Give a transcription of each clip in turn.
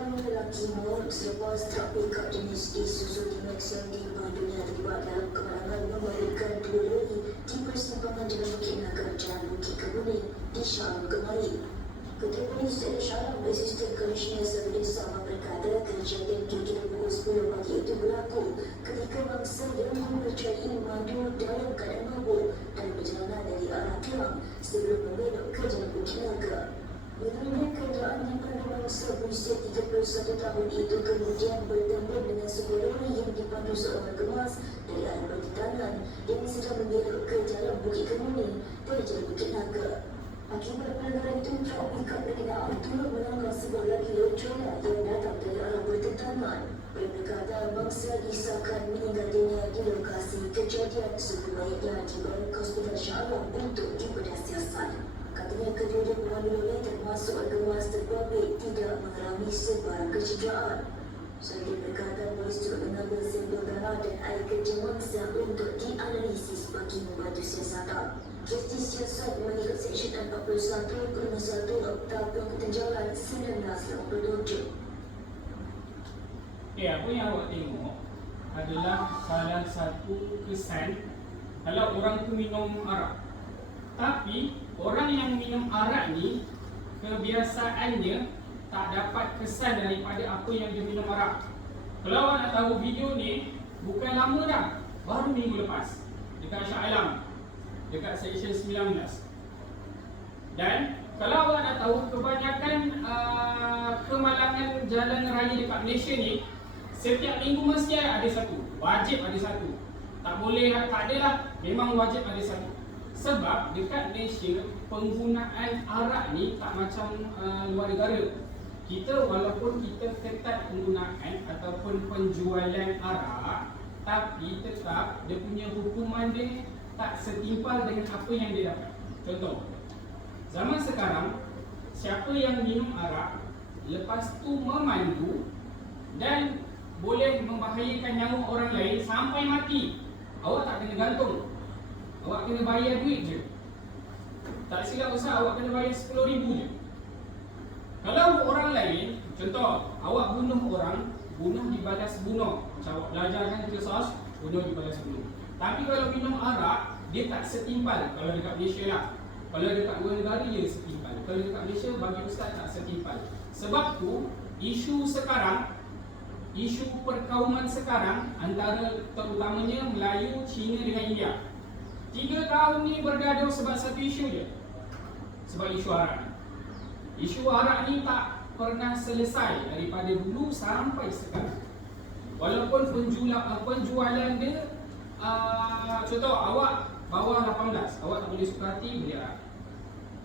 Seorang lelaki maut selepas tak pick up jenis Isuzu D-Max yang diimbang dunia terlibat dalam kemalangan membalikkan dua lori di persimpangan Jalan Bukit Naga dan Bukit Kemuning di Shah kemarin. Ketua Polis Daerah Shah, Asisten Komisioner Servis Sabah berkata kejadian kira-kira pukul 10 pagi itu berlaku ketika mangsa yang mempercayai madu dalam keadaan mabuk dan berjalanan dari arah Kelang sebelum membelok ke Jalan Bukit Naga. Menurutnya kenderaan yang pada mangsa berusia 31 tahun itu kemudian bertemu dengan sebuah lori yang dipandu seorang kemas dari arah Bertitangan yang sedang membelok ke Jalan Bukit Kemuning dari Jalan Bukit Naga. Akibat pelanggaran itu, truk pickup berkenaan turut melanggar sebuah lagi lorjona yang datang dari arah Bertitangan. Yang berkata mangsa disahkan meninggal dunia di lokasi kejadian sebelum mayatnya dibawa ke Hospital Shah Alam untuk dibedah siasat. Katanya kedua-dua pemandu lori termasuk kemas terbabit tidak mengalami sebarang kecederaan. Serta berkata polis turut mengambil sampel darah dan air kecil mangsa untuk dianalisis bagi membantu siasatan. Justice siasat mengikut Seksyen 41 Perma 1 Akta Pengangkutan Jalan 1987. Apa yang awak tengok adalah salah satu kesan kalau orang tu minum arak. Tapi orang yang minum arak ni kebiasaannya tak dapat kesan daripada apa yang dia minum arak. Kalau awak nak tahu video ni bukan lama dah, baru minggu lepas dekat Shah Alam, dekat Seksyen 19. Dan kalau awak nak tahu kebanyakan kemalangan jalan raya dekat Malaysia ni setiap minggu mesti ada satu, wajib ada satu. Tak boleh, tak adalah, memang wajib ada satu. Sebab dekat Malaysia penggunaan arak ni tak macam luar negara. Kita walaupun kita ketat penggunaan ataupun penjualan arak, tapi tetap dia punya hukuman dia tak setimpal dengan apa yang dia dapat. Contoh, zaman sekarang siapa yang minum arak lepas tu memandu dan boleh membahayakan nyawa orang lain sampai mati, awak tak kena gantung. Awak kena bayar duit je. Tak silap usah, awak kena bayar 10,000 je. Kalau orang lain, contoh, awak bunuh orang, bunuh dibalas bunuh. Macam awak belajar kan kisah, bunuh dibalas bunuh. Tapi kalau minum arak, dia tak setimpal. Kalau dekat Malaysia lah. Kalau dekat luar negara, dia setimpal. Kalau dekat Malaysia, bagi ustaz tak setimpal. Sebab tu, isu sekarang, isu perkauman sekarang antara terutamanya Melayu, Cina dengan India. 3 tahun ni bergaduh sebab satu isu je. Sebab isu arak. Isu arak ni tak pernah selesai daripada dulu sampai sekarang. Walaupun penjualan dia contoh awak bawah 18, awak tak boleh suka hati beli arak.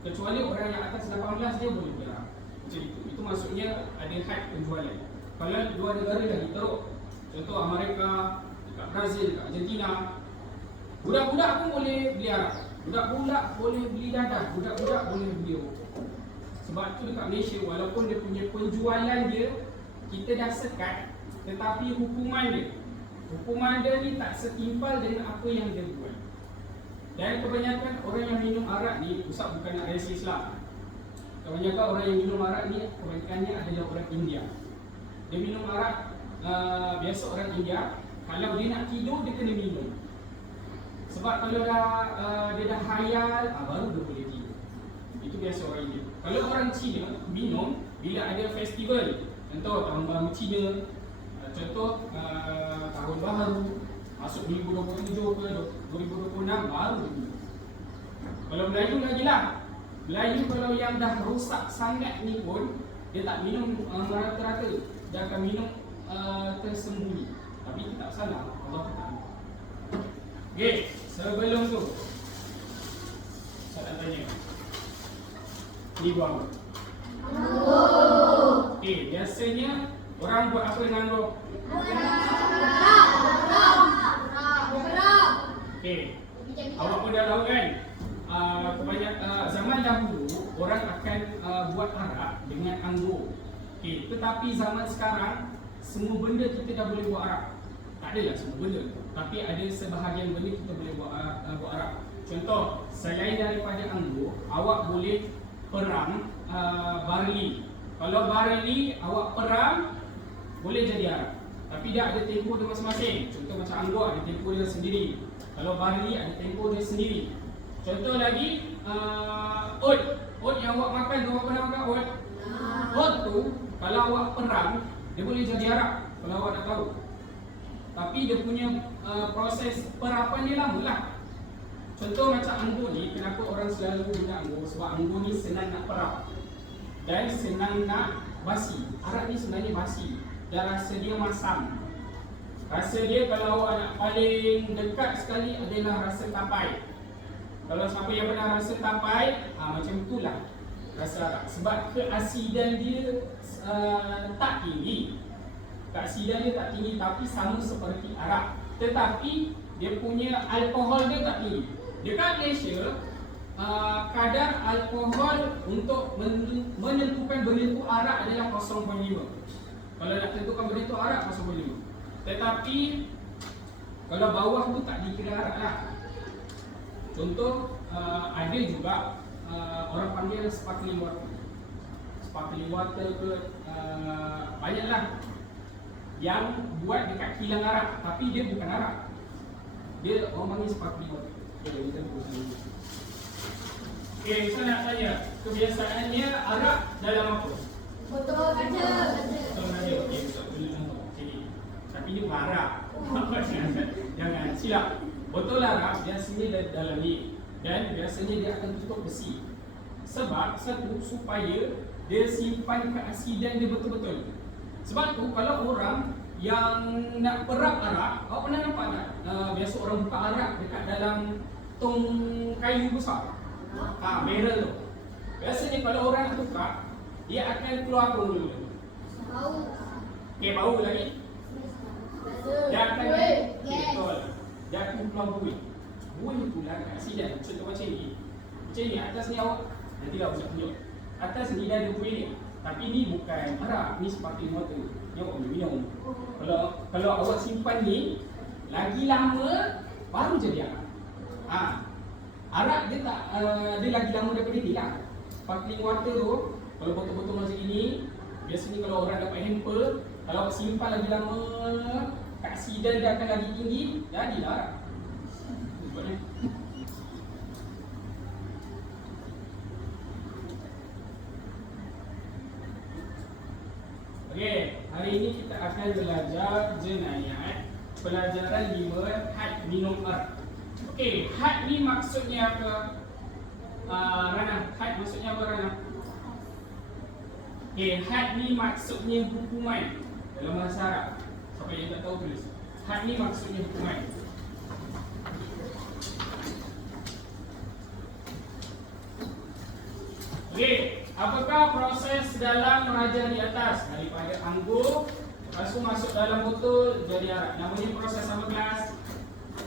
Kecuali orang yang atas 18 dia boleh beli arak. Macam itu. Itu maksudnya ada had penjualan. Kalau luar negara dah diteruk. Contoh Amerika, dekat Brazil, dekat Argentina, budak-budak pun boleh beli arak. Budak-budak boleh beli dadah. Budak-budak boleh beli rokok. Sebab tu dekat Malaysia, walaupun dia punya penjualan dia kita dah sekat, tetapi hukuman dia ni tak setimpal dengan apa yang dia buat. Dan kebanyakan orang yang minum arak ni, Ustaz bukan nak rasis lah, kebanyakan orang yang minum arak ni kebanyakannya adalah orang India. Dia minum arak, biasa orang India, kalau dia nak tidur dia kena minum. Sebab kalau dia dah hayal, baru dia boleh tidur. Itu biasa orang India. Kalau orang Cina minum bila ada festival, contoh tahun baru Cina, contoh tahun baru, masuk 2027 ke 2026 baru dia minum. Kalau Melayu lagi lah. Melayu kalau yang dah rosak sangat ni pun dia tak minum merata-rata. Dia akan minum tersembunyi. Tapi kita tak salah, Allah tak. Okay, sebelum tu saya nak tanya, ni buang. Okay, biasanya orang buat apa dengan roh? Okay, awak pun dah tahu kan, kebanyakan zaman dahulu orang akan buat arak dengan anggur. Okay, tetapi zaman sekarang semua benda kita dah boleh buat arak. Tak adalah semua benda, tapi ada sebahagian benda kita boleh buat arak. Contoh, selain daripada anggur, awak boleh perang barley. Kalau barangkali awak perang, boleh jadi arak. Tapi dia ada tempoh dia masing-masing. Contoh macam anggur ada tempoh dia sendiri. Kalau barley ada tempoh dia sendiri. Contoh lagi, oat. Oat yang awak makan tu, awak pernah makan oat? Oat tu, kalau awak perang, dia boleh jadi arak. Kalau awak nak tahu. Tapi dia punya proses perapan dia lama lah. Contoh macam anggur ni, kenapa orang selalu guna anggur? Sebab anggur ni senang nak perap dan senang nak basi. Arak ni sebenarnya basi dan rasa dia masam. Rasa dia kalau awak nak paling dekat sekali adalah rasa tapai. Kalau siapa yang pernah rasa tapai, macam itulah rasa arak. Sebab keasidan dia tak tinggi. Keasidan dia tak tinggi tapi sama seperti arak. Tetapi dia punya alkohol dia tak tinggi. Dekat Malaysia, kadar alkohol untuk menentukan benda tu arak adalah 0.5. Kalau nak tentukan benda tu arak 0.5. Tetapi kalau bawah tu tak dikira arak lah. Contoh ada juga orang panggil sparkling water. Sparkling water ke banyaklah yang buat dekat kilang arak, tapi dia bukan arak. Dia orang panggil sparkling water. Okay, saya nak tanya, kebiasaannya arak dalam apa? Botol kaca. Botol kaca, okey, botol contoh. Tapi dia bukan arak. Jangan silap. Botol arak biasanya dalam ni dan biasanya dia akan tutup besi. Sebab satu, supaya dia simpan keasidan dia betul-betul. Sebab tu kalau orang yang nak perap arak, awak pernah nampak tak? Biasa orang buka arak dekat dalam tong kayu besar. Barrel tu. Biasanya kalau orang nak tukar, dia akan keluar apa dulu? Bau. Okay, bau lagi. Dia akan betul. Dia akan keluar buih. Buih tu lah keasidan. Contoh macam ni. Macam ni, atas ni awak nantilah saya tunjuk. Atas ni dah ada buih ni. Tapi ni bukan arak, ni sparkling water. Ni awak boleh minum. Kalau awak simpan ni, lagi lama baru jadi arak. Arak dia tak dia lagi lama daripada ni lah. Sparkling water tu, kalau botol-botol macam ini, biasanya kalau orang dapat hamper, kalau awak simpan lagi lama, keasidan dia akan lagi tinggi, jadilah arak. Sebabnya okey, hari ini kita akan belajar jenayat pelajaran 5 had minum arak. Okey, had ni maksudnya apa? Rana, had maksudnya apa Rana? Okey, had ni maksudnya hukuman dalam bahasa Arab. Siapa yang tak tahu tulis. Had ni maksudnya hukuman. Okey, apakah proses dalam merajah di atas? Daripada anggur, lepas tu masuk dalam botol jadi arak. Namanya proses apa kelas?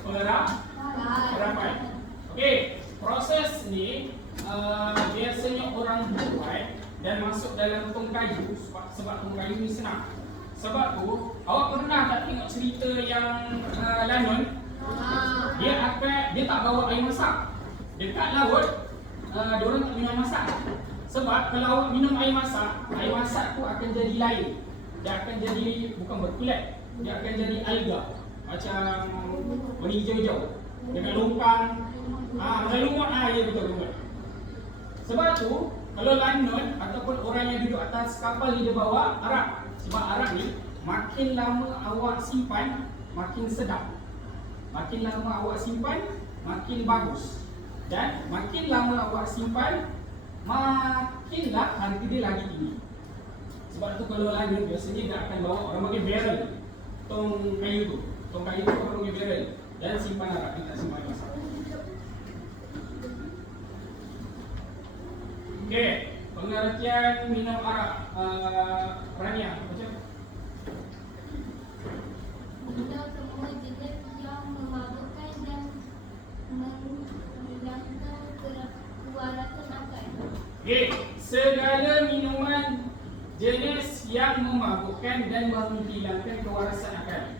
Perapan. Okey, proses ni biasanya orang buat dan masuk dalam tong kayu sebab tong kayu ni senang. Sebab tu, awak pernah tak tengok cerita yang Lanun? Dia tak bawa air masak. Dekat laut, diorang tak minum masak. Sebab kalau awak minum air masak tu akan jadi lain. Dia akan jadi bukan berkulit, dia akan jadi alga. Macam warna hijau-hijau. Dengan longkang. Macam lumut. Ya betul lumut. Sebab tu, kalau Lanun ataupun orang yang duduk atas kapal ni dia bawa arak. Sebab arak ni makin lama awak simpan makin sedap. Makin lama awak simpan makin bagus. Dan makin lama awak simpan makinlah harga dia lagi tinggi. Sebab tu kalau Lanun biasanya dia akan bawa orang panggil barrel. Tong kayu tu. Tong kayu tu orang panggil barrel. Dan simpan arak, dia tak simpan masak. Okey, pengertian minum arak. Rania, macam? Benda semua jenis yang memabukkan dan menghilangkan kewarasan akal. Okey, segala minuman jenis yang memabukkan dan menghilangkan kewarasan akal.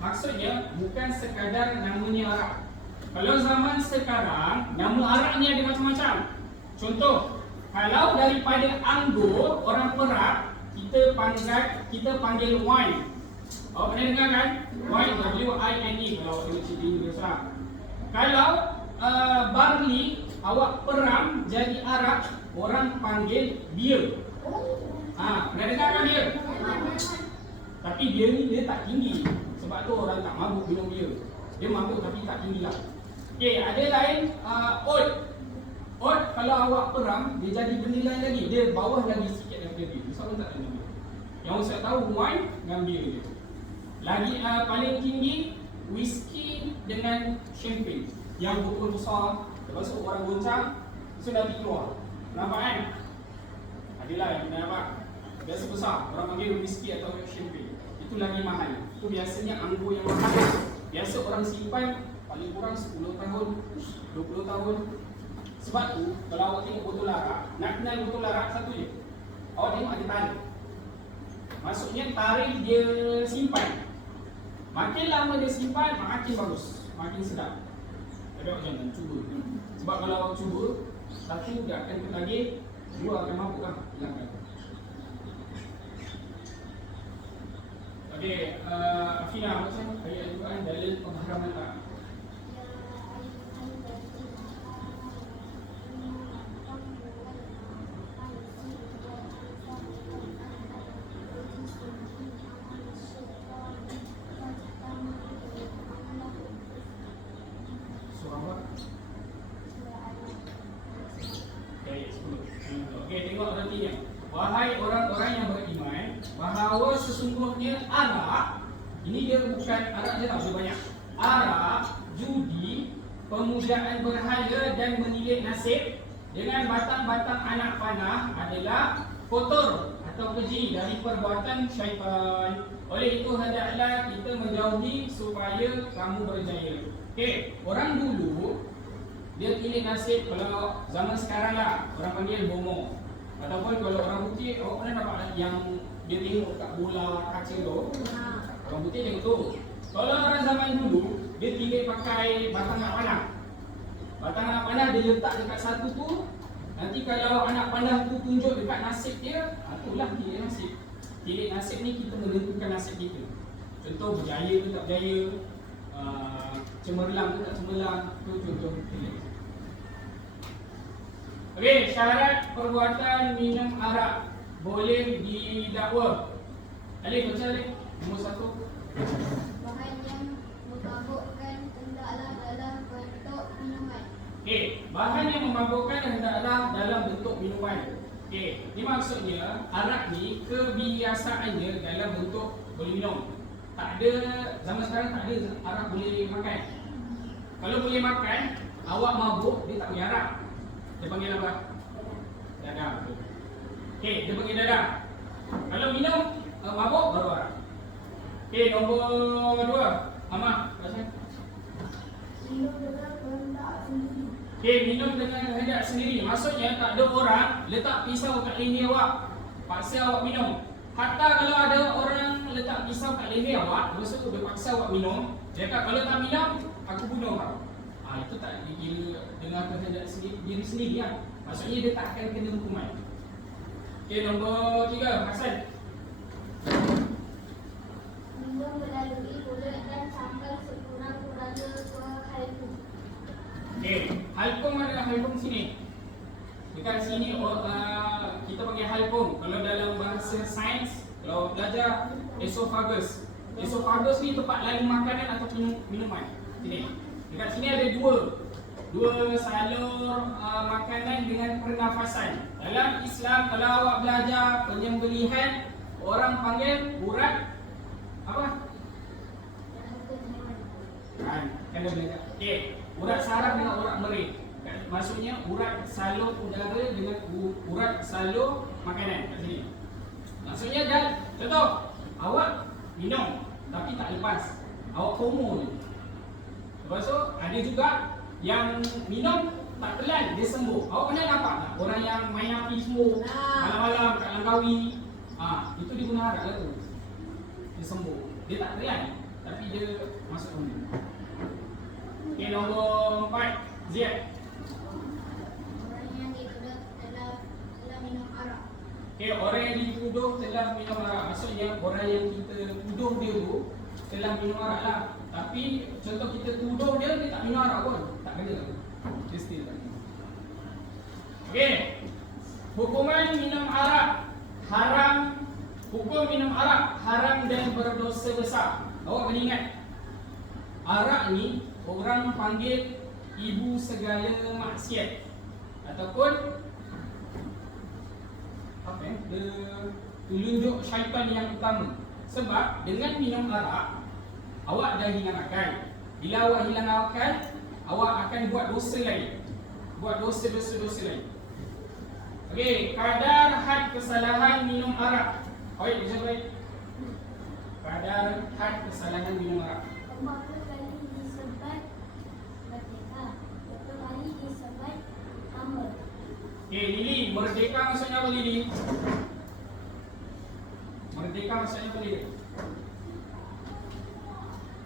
Maksudnya bukan sekadar namanya arak. Kalau zaman sekarang, nama arak ni ada macam-macam. Contoh, Kalau daripada anggur, orang Perak, kita panggil wine. Awak pernah dengar kan? Wine, W-I-N-E kalau awak tengok cerita Inggeris lah. Kalau barley, awak peram jadi arak, orang panggil beer. Pernah dengar kan dia? Tapi dia ni dia tak tinggi. Sebab tu orang tak mabuk minum beer. Dia mabuk tapi tak tinggi lah. Okay, ada lain oat. Oat kalau awak peram, dia jadi benda lain lagi. Dia bawah lagi sikit daripada beer. Sebab tak ada beer. Yang saya tahu wine dengan beer je. Lagi paling tinggi whisky dengan champagne. Yang botol besar. Lepas tu orang goncang, sudah pergi keluar. Nampak kan? Adalah yang pernah nampak. Biasa besar, orang panggil whisky atau champagne. Itu lagi mahal. Itu biasanya anggur yang mahal. Biasa orang simpan paling kurang 10 tahun, 20 tahun. Sebab tu, kalau awak tengok botol arak, nak kenal botol arak satu je. Awak tengok ada tarik. Maksudnya tarik dia simpan. Makin lama dia simpan, makin bagus, makin sedap. Tapi awak jangan cuba. Sebab kalau awak cuba, satu dia akan terlagih, dua akan mabuk lah. Hilangkan. Okey, Afina, macam ayat Al-Quran dalil pengharaman tak? Okey, tengok artinya. Wahai orang-orang yang beriman, bahawa sesungguhnya arak, ini dia bukan arak je tau, dia banyak. Arak, judi, pemujaan berhala dan menilik nasib dengan batang-batang anak panah adalah kotor atau keji dari perbuatan syaitan. Oleh itu hendaklah kita menjauhi supaya kamu berjaya. Okey, orang dulu dia tilik nasib. Kalau zaman sekarang lah, orang panggil bomo. Ataupun kalau orang putih, awak pernah nampak yang dia tengok kat bola kaca tu? Orang putih tengok tu. Kalau orang zaman dulu, dia tilik pakai batang anak panah. Batang anak panah dia letak dekat satu tu. Nanti kalau anak panah tu tunjuk dekat nasib dia, itulah tilik nasib. Tilik nasib ni kita menentukan nasib kita. Contoh berjaya ke tak berjaya, cemerlang ke tak cemerlang, tu contoh tilik. Okey, syarat perbuatan minum arak boleh didakwa. Alif, baca Alif. Nombor 1. Bahan yang memabukkan hendaklah dalam bentuk minuman. Okey, bahan yang memabukkan hendaklah dalam bentuk minuman. Okey, ini maksudnya arak ni kebiasaannya dalam bentuk boleh minum. Tak ada, zaman sekarang tak ada arak boleh makan. Kalau boleh makan, awak mabuk, dia tak boleh arak. Dia panggil apa? Dadah. Okey, dia panggil dadah. Kalau minum mabuk baru arak. Okey, nombor 2. Mama, baca. Minum dengan kehendak sendiri. Okey, minum dengan kehendak sendiri. Maksudnya tak ada orang letak pisau kat leher awak, paksa awak minum. Hatta kalau ada orang letak pisau kat leher awak, lepas tu dia paksa awak minum, dia kata kalau tak minum, aku bunuh kau. Itu tak dikira dengan kehendak diri sendiri lah. Maksudnya dia tak akan kena hukuman. Okey, nombor 3, Hasan. Minum melalui mulut dan sampai sekurang-kurangnya ke halkum. Okey, halkum ada halkum sini. Dekat sini kita panggil halkum. Kalau dalam bahasa sains, kalau belajar esophagus. Esophagus ni tempat lalu makanan atau minuman. Sini. Dekat sini ada dua salur makanan dengan pernafasan. Dalam Islam, kalau awak belajar penyembelihan, orang panggil urat apa? Kan ada belajar. Okey, urat saraf dengan urat merih. Maksudnya urat salur udara dengan urat salur makanan kat sini. Maksudnya dah, contoh, awak minum tapi tak lepas. Awak komo je. Lepas tu ada juga yang minum tak telan, dia sembuh. Awak pernah nampak tak orang yang main api sembuh malam-malam kat Langkawi? Itu dia guna arak lah tu. Dia sembuh. Dia tak telan, tapi dia masuk rumah. Okey, nombor 4, Ziad. Orang yang ikut dalam Orang yang dituduh telah minum arak, maksudnya orang yang kita tuduh dia tu telah minum arak lah. Tapi contoh kita tuduh dia tak minum arak pun, tak kena. Dia still tak kena. Okey. Hukuman minum arak haram. Hukum minum arak haram dan berdosa besar. Awak kena ingat, arak ni orang panggil ibu segala maksiat ataupun telunjuk syaitan yang utama. Sebab dengan minum arak awak dah hilang akal. Bila awak hilang akal, awak akan buat dosa lain. Buat dosa-dosa lain. Okey, kadar had kesalahan minum arak. Baik, bisa baik. Kadar had kesalahan minum arak. 40 kali disebat merdeka, 20 kali disebat hamba. Okey, Lili, merdeka maksudnya apa Lili? Merdeka maksudnya apa Lili?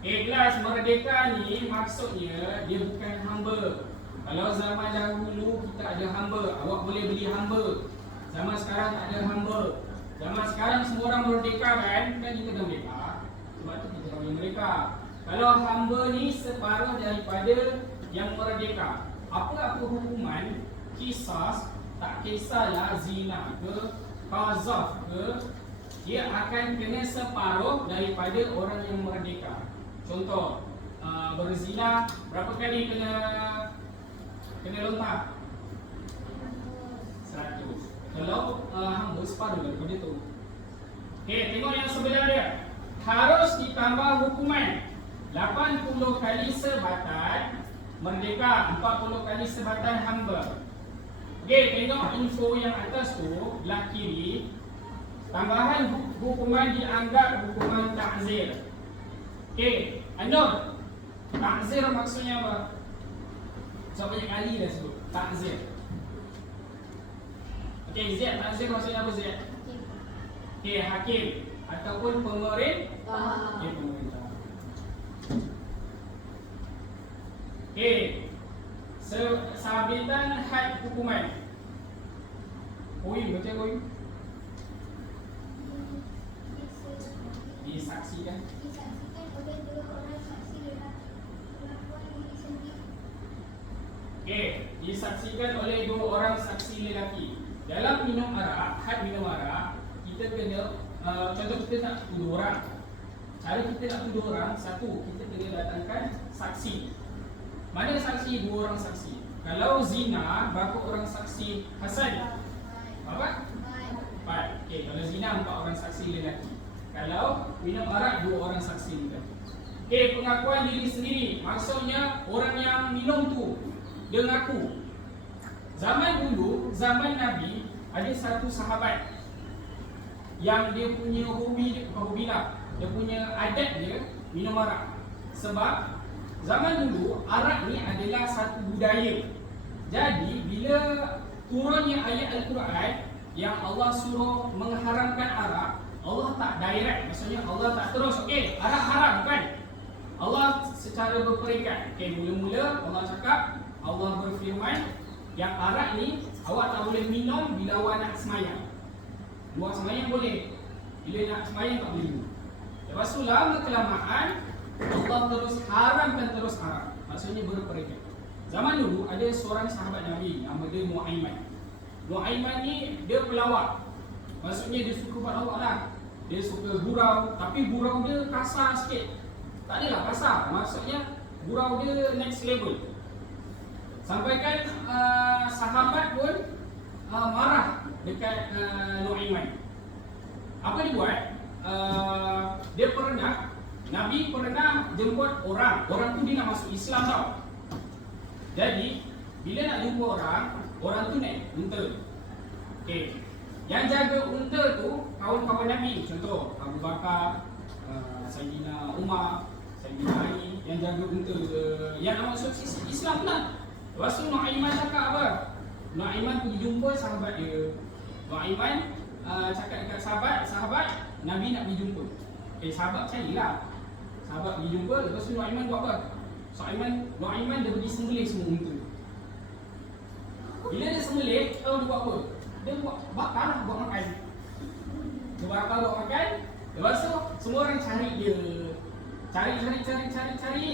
Kelas merdeka ni maksudnya dia bukan hamba. Kalau zaman dahulu kita ada hamba, awak boleh beli hamba. Zaman sekarang tak ada hamba. Zaman sekarang semua orang merdeka kan kita dah merdeka. Sebab tu kita panggil merdeka. Kalau hamba ni separuh daripada yang merdeka. Apa-apa hukuman, kisas, tak kisahlah zina ke, qazaf ke, dia akan kena separuh daripada orang yang merdeka. Contoh, berzina berapa kali kena lontar? 100. Kalau hamba separuh daripada tu. Okey, tengok yang sebelah dia. Harus ditambah hukuman 80 kali sebatan merdeka, 40 kali sebatan hamba. Okey, tengok info yang atas tu, belah kiri. Tambahan hukuman dianggap hukuman ta'zir. Okey, Anur, ta'zir maksudnya apa? So banyak kali dah sebut ta'zir. Okey, Ziyad, ta'zir maksudnya apa Ziyad? Okey, hakim ataupun pemerintah. Okey, pemerintah. Okey, sabitan had hukuman. Baca Oi. Disaksikan. Disaksikan oleh 2 orang saksi lelaki pengakuan diri sendiri. Okey, disaksikan oleh 2 orang saksi lelaki. Dalam minum arak, had minum arak, kita kena contoh kita nak tuduh orang. Cara kita nak tuduh orang, satu, kita kena datangkan saksi. Mana saksi? 2 orang saksi. Kalau zina, berapa orang saksi? Hasan? Berapa? 4. Okey, kalau zina 4 orang saksi lelaki. Kalau minum arak 2 orang saksi lelaki. Okey, pengakuan diri sendiri. Maksudnya orang yang minum tu dia ngaku. Zaman dulu, zaman Nabi, ada satu sahabat yang dia punya hobi lah. Dia punya adat dia minum arak. Sebab zaman dulu arak ni adalah satu budaya. Jadi bila turunnya ayat Al-Quran yang Allah suruh mengharamkan arak, Allah tak direct, maksudnya Allah tak terus okey, arak haram kan? Allah secara berperingkat. Okey, mula-mula Allah cakap, Allah berfirman yang arak ni awak tak boleh minum bila awak nak semayang. Luar semayang boleh, bila nak semayang tak boleh minum. Lepas tu lama kelamaan Allah terus haramkan terus arak. Maksudnya berperingkat. Zaman dulu ada seorang sahabat Nabi, nama dia Nuaiman. Nuaiman ni dia pelawak. Maksudnya dia suka buat lawak lah. Dia suka gurau, tapi gurau dia kasar sikit. Tak adalah kasar, maksudnya gurau dia next level. Sampaikan sahabat pun marah dekat Nuaiman. Apa dia buat? Dia pernah, Nabi pernah jemput orang tu dia nak masuk Islam tau. Jadi bila nak jumpa orang tu naik unta. Okey. Yang jaga unta tu kawan-kawan Nabi, contoh Abu Bakar, Sayyidina Umar, Sayyidina Ali. Yang jaga unta yang nak masuk Islam lah. Lepas tu Nuaiman cakap apa? Nuaiman pergi jumpa sahabat dia. Nuaiman cakap dekat sahabat Nabi nak pergi jumpa. Sahabat percayalah. Sahabat pergi jumpa, lepas tu Nuaiman buat apa? Nuaiman dia pergi sembelih semua unta. Bila dia sembelih, tahu dia buat apa? Dia buat bakar lah, buat makan. Sebab apa buat makan? Lepas tu semua orang cari dia. Cari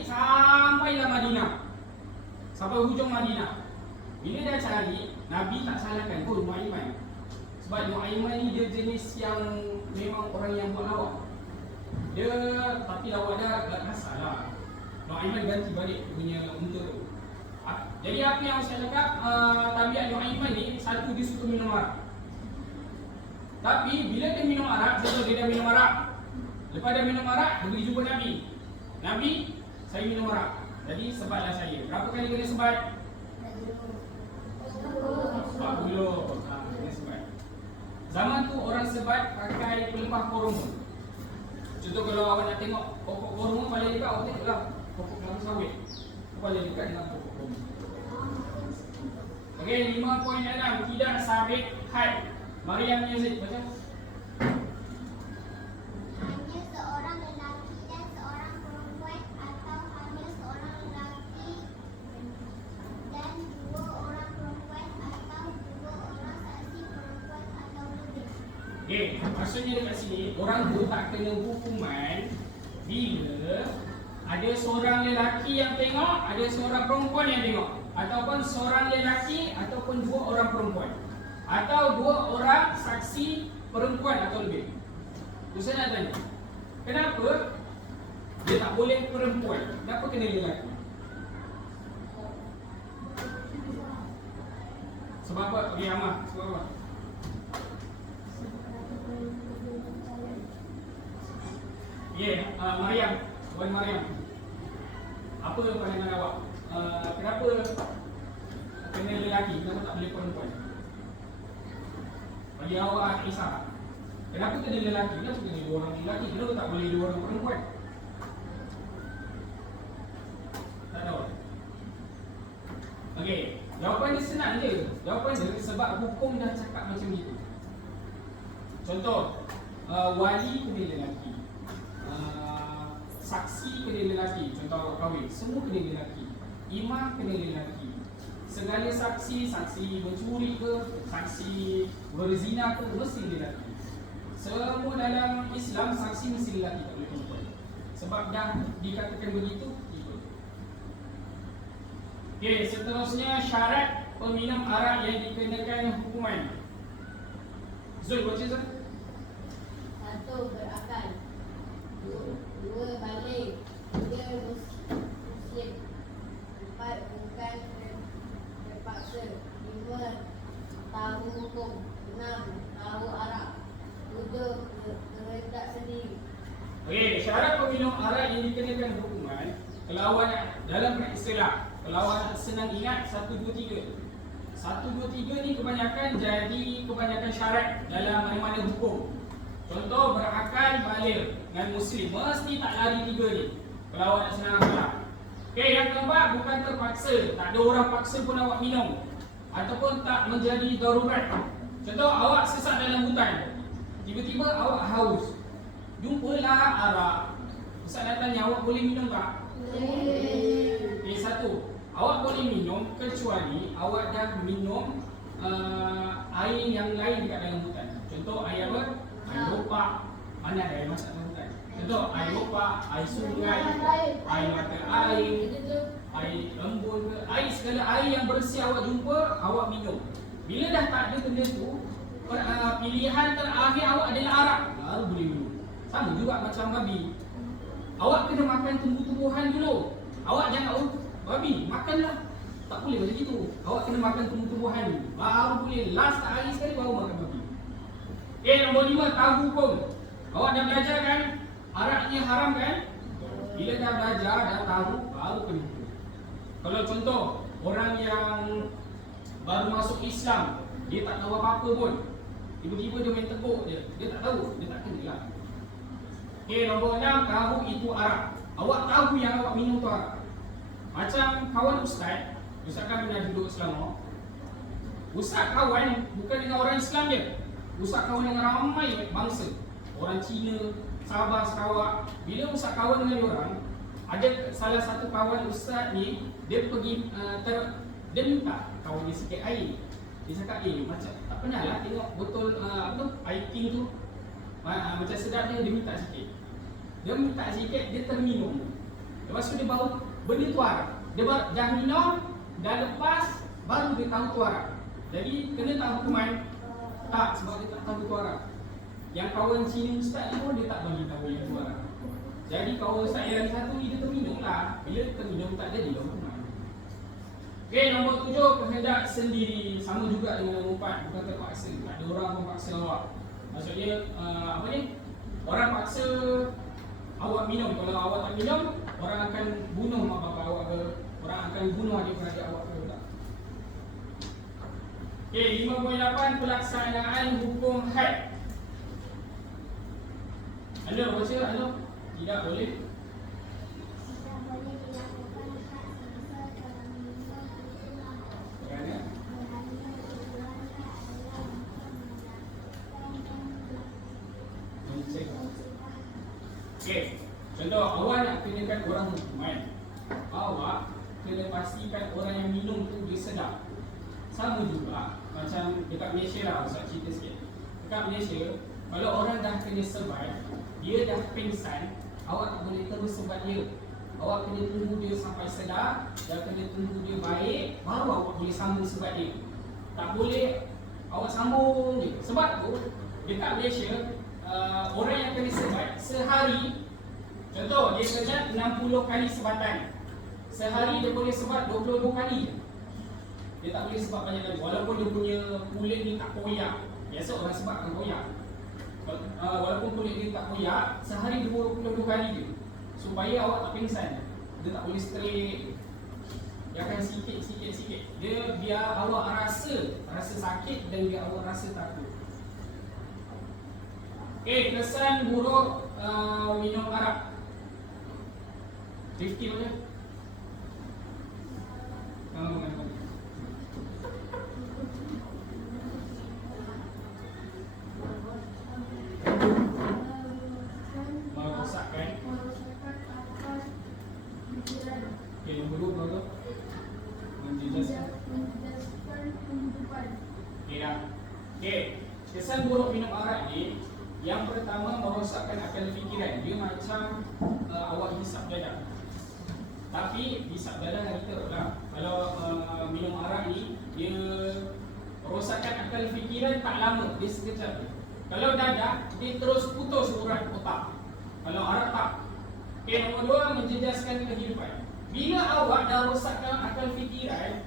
sampailah Madinah. Sampai hujung Madinah. Bila dah cari, Nabi tak salahkan pun Nuaiman. Sebab Nuaiman ni dia jenis yang memang orang yang buat lawak. Dia tapi lawak dia tak masalah. Nuaiman ganti balik punya unta tu. Jadi apa yang saya cakap, tabiat Nuaiman ni, satu dia suka minum arak. Tapi bila dia minum arak, dia dah minum arak. Lepas dia minum arak, dia pergi jumpa Nabi. Nabi, saya minum arak. Jadi sebatlah saya. Berapa kali kena sebat? 40. Kena sebat. Zaman tu orang sebat pakai pelepah korma. Contoh kalau awak nak tengok pokok korma paling dekat, awak tengoklah pokok kelapa sawit. Paling dekat dengan pokok korma. Okey, 5.6 tidak sabit haid. Mariam Yazid baca. Hanya seorang lelaki dan seorang perempuan atau hanya seorang lelaki dan dua orang perempuan atau dua orang saksi perempuan atau lebih. Okey, maksudnya dekat sini orang tu tak kena hukuman bila ada seorang lelaki yang tengok, ada seorang perempuan yang tengok, ataupun seorang lelaki ataupun dua orang perempuan, atau dua orang saksi perempuan atau lebih. Terus saya nak tanya, kenapa dia tak boleh perempuan? Kenapa kena lelaki? Sebab apa? Okey, Amah, sebab apa? Mariam, Puan Mariam. Apa pandangan awak? Kenapa kena lelaki? Kenapa tak boleh perempuan? Bagi awak Aisyah, kenapa kena lelaki? Kenapa kena dua orang lelaki? Kenapa tak boleh dua orang perempuan? Tak tahu. Okey, jawapan dia senang je. Jawapan dia sebab hukum dah cakap macam itu. Contoh, wali kena lelaki, saksi kena lelaki. Contoh awak kahwin, semua kena lelaki. Imam kena lelaki. Segala saksi, saksi mencuri ke, saksi berzina ke, mesti lelaki. Semua dalam Islam saksi mesti lelaki, tak boleh perempuan. Sebab dah dikatakan begitu, ikut. Okey, seterusnya syarat peminum arak yang dikenakan hukuman. Zul, baca Zul. 1. Berakal. 2. Balik. 3. Muslim. 4. Bukan terpaksa. 5. Tahu hukum. 6. Tahu arak. 7. Kehendak sendiri. Okey, syarat peminum arak yang dikenakan hukuman, kalau awak nak dalam istilah, kalau awak nak senang ingat 1, 2, 3. 1, 2, 3 ni kebanyakan jadi kebanyakan syarat dalam mana-mana hukum. Contoh berakal, baligh dengan muslim, mesti tak lari 3 ni. Kalau awak nak senang akal. Okey, yang keempat bukan terpaksa, tak ada orang paksa pun awak minum, ataupun tak menjadi darurat. Contoh awak sesat dalam hutan, tiba-tiba awak haus, jumpalah arak. Ustaz nak tanya, awak boleh minum tak? Boleh. Okey, 1, awak boleh minum kecuali awak dah minum air yang lain dekat dalam hutan. Contoh air apa? Air ropak. Mana ada air masak dalam hutan? Contoh air ropak, air sungai, air mata air, air embun ke, air segala air yang bersih awak jumpa, awak minum. Bila dah tak ada benda tu, pilihan terakhir awak adalah arak, baru boleh minum. Sama juga macam babi. Awak kena makan tumbuh-tumbuhan dulu. Awak jangan babi, makanlah. Tak boleh macam itu. Awak kena makan tumbuh-tumbuhan ni, baru boleh. Last hari sekali baru makan babi. Okay, nombor 5, tahu hukum. Awak dah belajar kan? Araknya haram kan? Bila dah belajar, dah tahu, baru kena hukum. Kalau contoh, orang yang baru masuk Islam, dia tak tahu apa-apa pun, tiba-tiba dia main teguk je, dia tak tahu, dia tak kena lah. Okay, nombor 6, tahu itu arak. Awak tahu yang awak minum tu arak. Macam kawan Ustaz, Ustaz kan pernah duduk Selangor. Ustaz kawan bukan dengan orang Islam je, Ustaz kawan dengan ramai bangsa. Orang Cina, Sabah, Sarawak. Bila Ustaz kawan dengan orang, ada salah satu kawan Ustaz ni, dia pergi dia minta kawan dia sikit air. Dia cakap, macam tak pernah lah tengok botol air king tu. Macam sedap dia minta sikit. Dia minta sikit, dia terminum. Lepas tu dia baru benda tu arak. Dia dah minum, dah lepas, baru dia tahu tu arak. Jadi kena tak hukuman? Tak, sebab dia tak tahu tu arak. Yang kawan sini ustaz ni pun dia tak bagi tahu yang tu arak. Jadi kawan ustaz yang satu ni dia terminum lah. Bila dia terminum tak jadi dah hukuman. Okey, nombor 7, kehendak sendiri. Sama juga dengan nombor 4, bukan terpaksa. Tak ada orang memaksa awak. Maksudnya apa ni? Orang paksa awak minum. Kalau awak tak minum, orang akan bunuh mak bapak awak ke, orang akan bunuh adik-beradik awak ke tak. Okey, 5.8, pelaksanaan hukum had. Anda baca, anda? Tidak boleh. Tidak boleh dilakukan had semasa dalam minum itulah. Kerana Kerana tujuan had adalah untuk mencegah. mencegah. Okey, contoh awak nak kenakan orang hukuman. Awak kena pastikan orang yang minum tu dia sedap. Sama juga macam dekat Malaysia lah, Ustaz cerita sikit. Dekat Malaysia, kalau orang dah kena sebat, dia dah pingsan, awak tak boleh terus sebat dia. Awak kena tunggu dia sampai sedar, dan kena tunggu dia baik, baru awak boleh sambung sebat dia. Tak boleh awak sambung je. Sebab tu dekat Malaysia, orang yang kena sebat sehari, contoh dia kerja 60 kali sebatan, sehari dia boleh sebat 22 kali. Dia tak boleh sebat banyak kali, walaupun dia punya kulit ni tak koyak. Biasa orang sebat akan koyak. Walaupun kulit dia tak koyak, sehari 22 kali je, supaya awak tak pingsan. Dia tak boleh straight, dia akan sikit. Dia biar awak rasa sakit dan biar awak rasa takut. Okey, kesan buruk minum arak. Rifki mana? Kamu. Merosakkan. Okey, nombor 2 apa? Menjejaskan. Okey dah. Okey, kesan buruk minum arak ni, yang pertama merosakkan akal fikiran. Dia macam awak hisap dadah. Tapi hisap dadah hari teruk lah. Kalau minum arak ni, dia merosakkan akal fikiran tak lama, dia sekejap je. Kalau dadah, dia terus putus urat otak. Kalau arak tak. Okey, nombor 2, menjejaskan kehidupan. Bila awak dah rosakkan akal fikiran,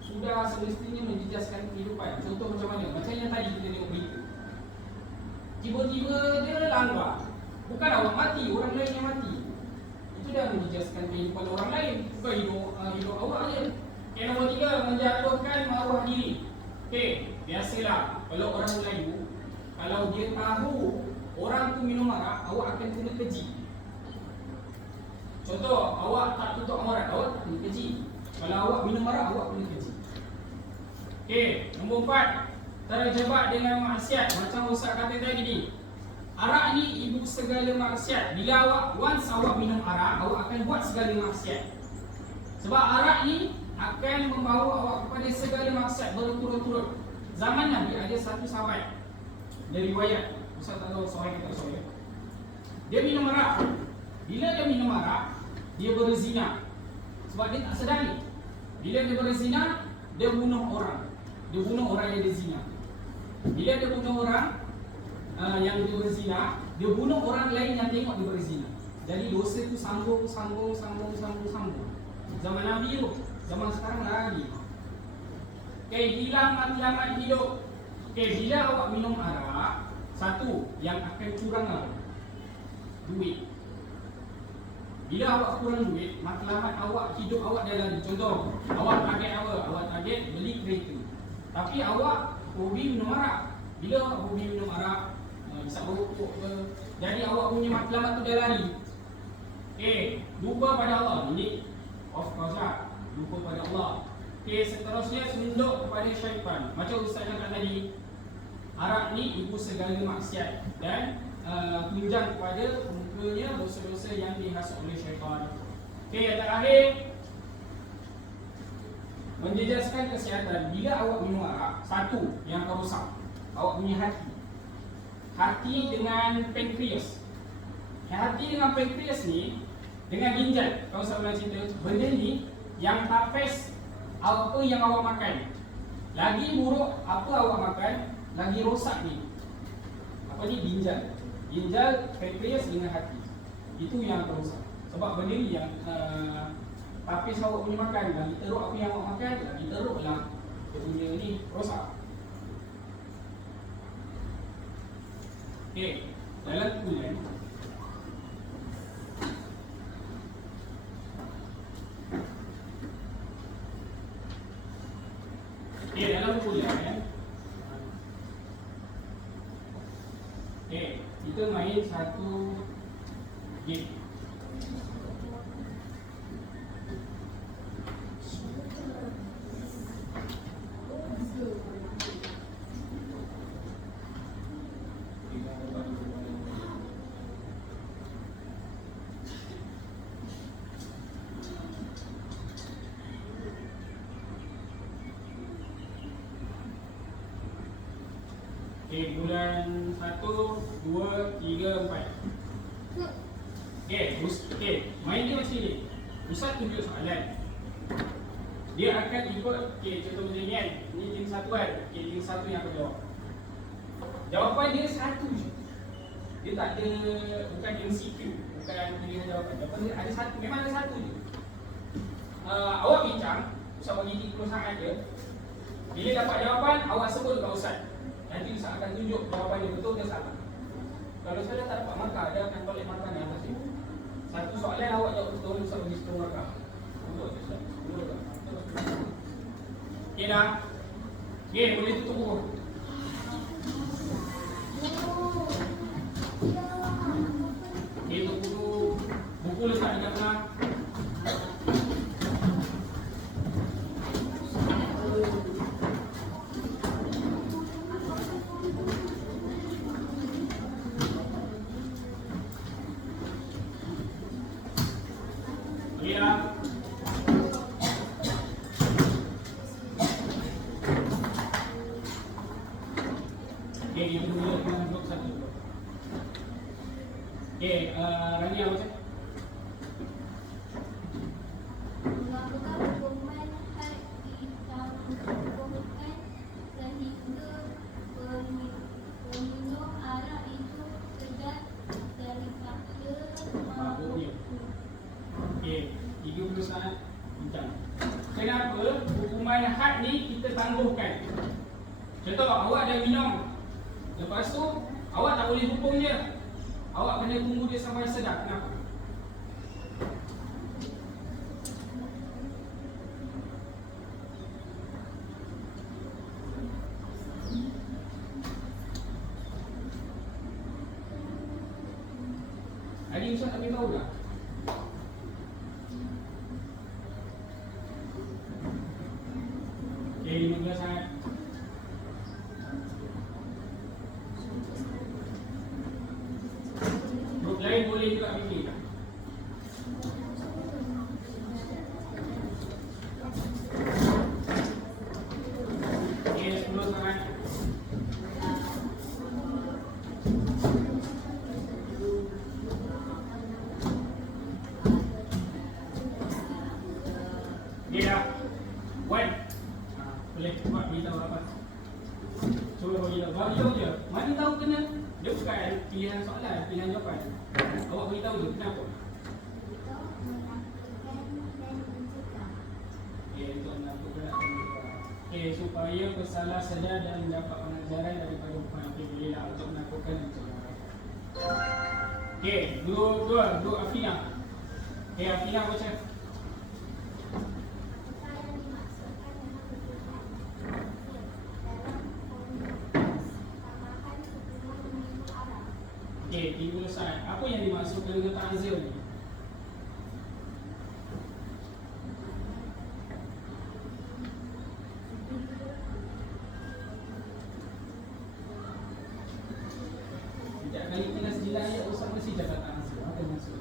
sudah semestinya menjejaskan kehidupan. Contoh macam mana? Macam yang tadi kita tengok berita. Tiba-tiba dia langgar. Bukan awak mati, orang lain yang mati. Itu dah menjejaskan kehidupan orang lain, bukan hidup awak je. Okey, nombor 3, menjatuhkan maruah diri. Okey, biasalah kalau orang Melayu, kalau dia tahu orang tu minum arak, awak akan kena keji. Contoh, awak tak tutup aurat, awak tak kena keji. Kalau awak minum arak, awak kena keji. Okey, nombor 4, terjebak dengan maksiat. Macam Ustaz kata tadi ni, arak ni ibu segala maksiat. Bila once awak minum arak, awak akan buat segala maksiat. Sebab arak ni akan membawa awak kepada segala maksiat berturut-turut. Zaman Nabi ada satu sahabat, dari riwayat, Ustaz tak tahu sahih atau tak sahih. Dia minum arak. Bila dia minum arak, dia berzina. Sebab dia tak sedari. Bila dia berzina, dia bunuh orang. Dia bunuh orang yang dia zina. Bila dia bunuh orang yang dia berzina, dia bunuh orang lain yang tengok dia berzina. Jadi dosa tu sambung. Zaman Nabi tu, zaman sekarang lagi. Okey, hilang matlamat hidup. Okey, bila awak minum arak, satu yang akan curang apa? Duit. Bila awak kurang duit, matlamat awak, hidup awak dah lagi. Contoh, awak target apa? Awak target beli kereta. Tapi awak hobi minum arak. Bila awak hobi minum arak, hisap rokok ke, jadi awak punya matlamat tu dah lari. Lupa pada Allah. Ini of course lah, lupa pada Allah. Seterusnya tunduk kepada syaitan. Macam Ustaz cakap tadi, arak ni ibu segala maksiat dan tunjang kepada mukanya dosa-dosa yang dihasut oleh syaitan. Yang terakhir, menjejaskan kesihatan. Bila awak minum arak, satu yang akan rosak awak punya hati. hati dengan pankreas. Hati dengan pankreas ni dengan ginjal. Kalau saya cerita, benda ni yang tapis apa yang awak makan. Lagi buruk apa awak makan, lagi rosak ni. Apa ni? Ginjal. Ginjal, pankreas dengan hati. Itu yang akan rosak. Sebab benda ni yang tapis awak punya makan, lagi teruk apa yang awak makan, lagi teruklah dia punya ni rosak. Okey, dalam bulan dalam bulan kita main satu game. Bulan 1, 2, 3, 4. Main dia macam ni. Ustaz tunjuk soalan. Dia akan ikut, contoh macam ni kan. Ni jenis satu kan. Jenis satu yang akan jawab. Jawapan dia satu je. Dia tak ada, bukan MCQ, bukan pilihan jawapan. Jawapan dia ada satu, memang ada satu je. Awak bincang, Ustaz bagi 30 saat je. Bila dapat jawapan, awak sebut dekat Ustaz. Nanti Ustaz akan tunjuk jawapan dia betul ke salah. Kalau saya tak dapat markah, dia akan collect markah ni atas ni. Satu soalan awak jawab betul, Ustaz bagi 10 markah. Betul ke Ustaz? Betul ke? Okey dah? Okey, boleh tutup buku. Okey, tutup buku letak dekat tengah. Rani apa cakap? Melakukan hukuman had ditangguhkan sehingga peminum arak itu sedar daripada mabuknya. Okey, 30 saat bincang. Kenapa hukuman had ni kita tangguhkan? Contoh, awak dah minum. Lepas tu, awak tak boleh hukum dia. Awak kena tunggu dia sampai sedar. Kenapa? Adik Ustaz tak tahu tak? Okey, 15 saat. Lain boleh juga fikir. Okey, 10 saat. Okey dah. Wan. Boleh buat beritahu apa? Cuba beritahu je. Mana tahu kena. Dia bukan pilihan soalan, pilihan jawapan. Awak beritahu je kenapa? Untuk menentukan dan mencegah. Supaya pesalah sedar dan mendapat pengajaran daripada hukuman. Bolehlah untuk menentukan dan mencegah. Dua Afina. Afina baca. Timbul saat. Apa yang dimaksudkan dengan ta'zir ni? Sejak kali kena sejilat ayat, Ustaz mesti cakap ta'zir. Apa maksud?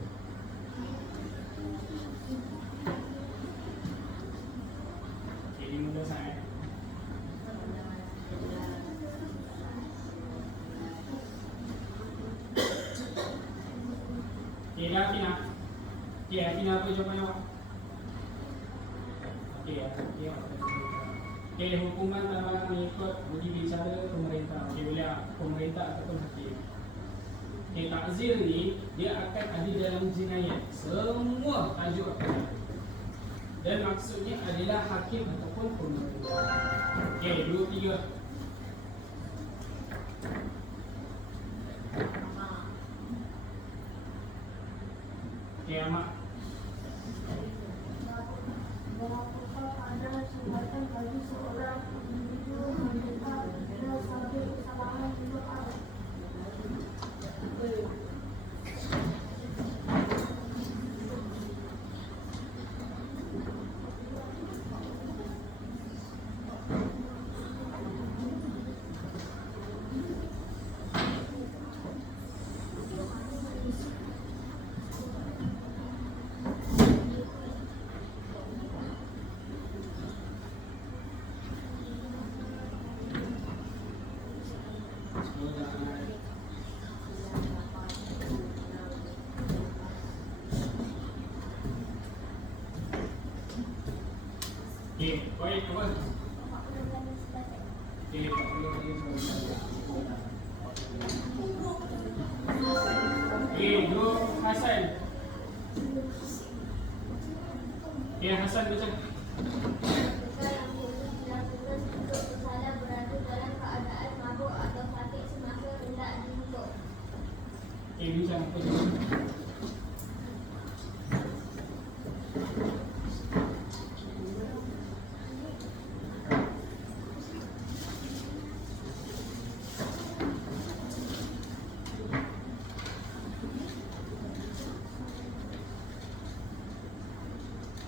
Timbul saat. Okey, dah Afina. Okey, Afina apa jawapan awak? Okey, okey, hukuman tambahan mengikut budi bicara pemerintah. Okey, boleh pemerintah ataupun hakim. Okey, takzir ni dia akan ada dalam jinayat. Semua tajuk akan ada. Dan maksudnya adalah hakim ataupun pemerintah. Okey, 2, 3. Okey, Ahmad. Apakah ada sumbatan bagi seorang individu mendekat dan sabit kesalahan untuk Arab? Okey, baik, kawan. Okey, tak perlu lagi Okey, bro Hasan. Okey, Hasan baca. Apakah yang boleh dilakukan untuk bersalah berada dalam keadaan mabuk atau sakit semasa hendak dihukum? Okey, bincang apa je?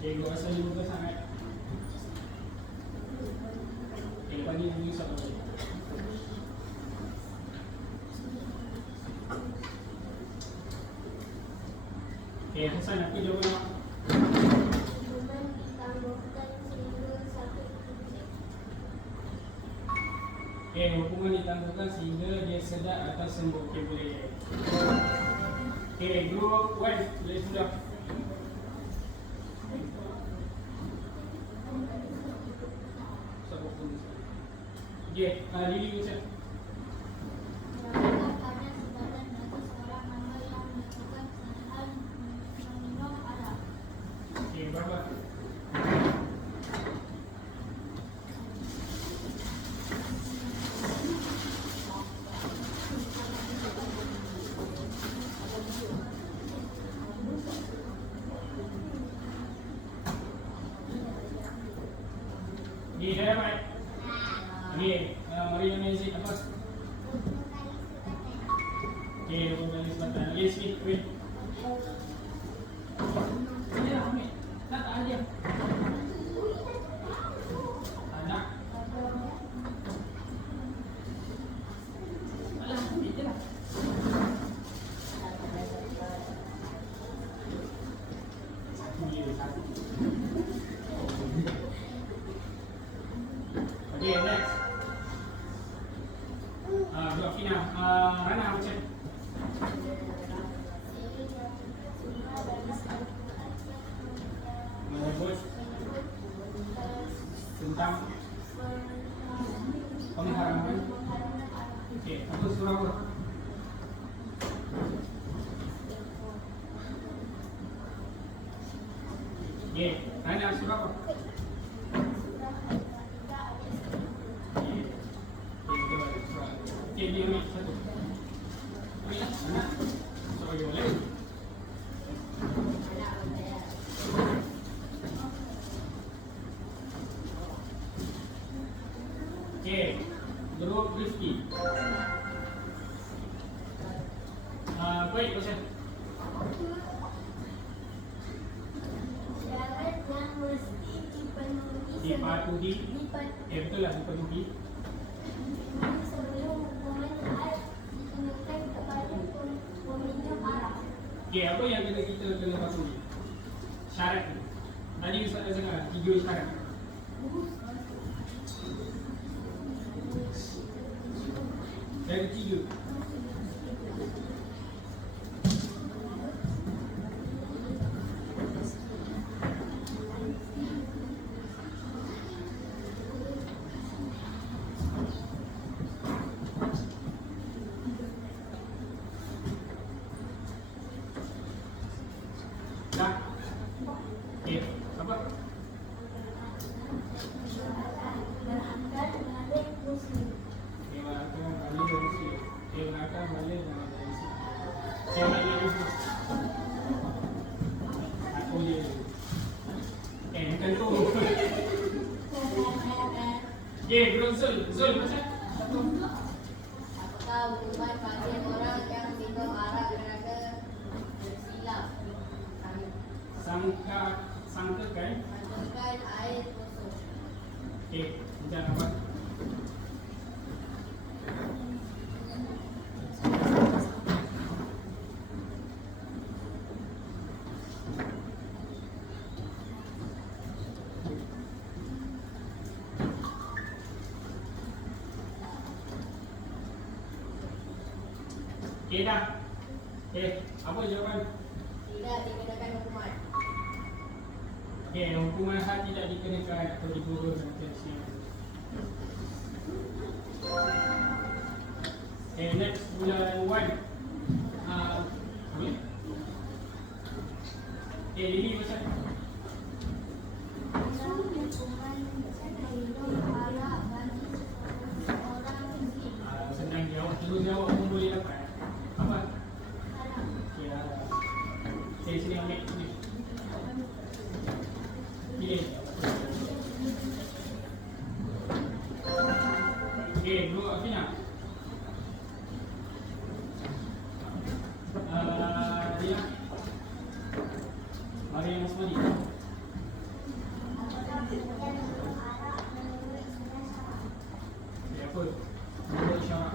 Okey, gua rasa 15 sangat. Okey, lepas ni nak risau lagi. Okey, Hasan, apa jawapan awak? Hukuman ditangguhkan sehingga sakit fisik. Okey, hukuman ditangguhkan sehingga dia sedar atau sembuh. Okey, boleh. Okey, group 1, boleh sudah. Okey, Lily baca. Apakah ada sumbatan bagi seorang hamba yang melakukan kesalahan meminum arak? Okey, berapa? Okey, dah dapat. Okey, Maria Mezit apa? 20 kali sebatan. Okey, 20 kali sebatan. Okey, sikit, wait. Dia ambil. Tak ada. Anak. Alah, itu lah. Satu. Okay, next. Dua Fina. Rana macam. Menyebut tentang pengharaman. Okey, apa surah apa? Okey, Rana surah apa? Okey, dia ambil satu. Ambil lah, anak. Surah dia boleh. Okey, grup Rizki. Baik, macam. Syarat yang mesti dipenuhi Dipatuhi. Betul lah, dipenuhi. sebelum hukuman had dikenakan kepada peminum arak. Okey, apa yang kita kena patuhi? Syarat ni. Tadi Ustaz dah cakap 3 syarat. Dari 3. Dah? Okey, apa? Mengalahkan balik dari sini. Mengalahkan balik dari sini. Saya balik dulu. Aku je. Bukan tu. Okay, bro Zul. Zul, macam? Apakah hukuman bagi orang yang minum arak kerana bersilap? Sangkakan. Sangkakan air kosong. Okay, macam apa? Okay dah. Okay, apa jawapan? Tidak dikenakan hukuman. Okay, hukuman had tidak dikenakan atau digurus nanti siang. Okay, next bulan 1. Boleh? Okay, ini macam senang jawab. Terus jawab pun boleh dapat. Apa? Okay, saya sini ambil ni. Pilih. Okay, Bro Afina. Dia Maria Masmadi. Ya, apa? Menurut syarat.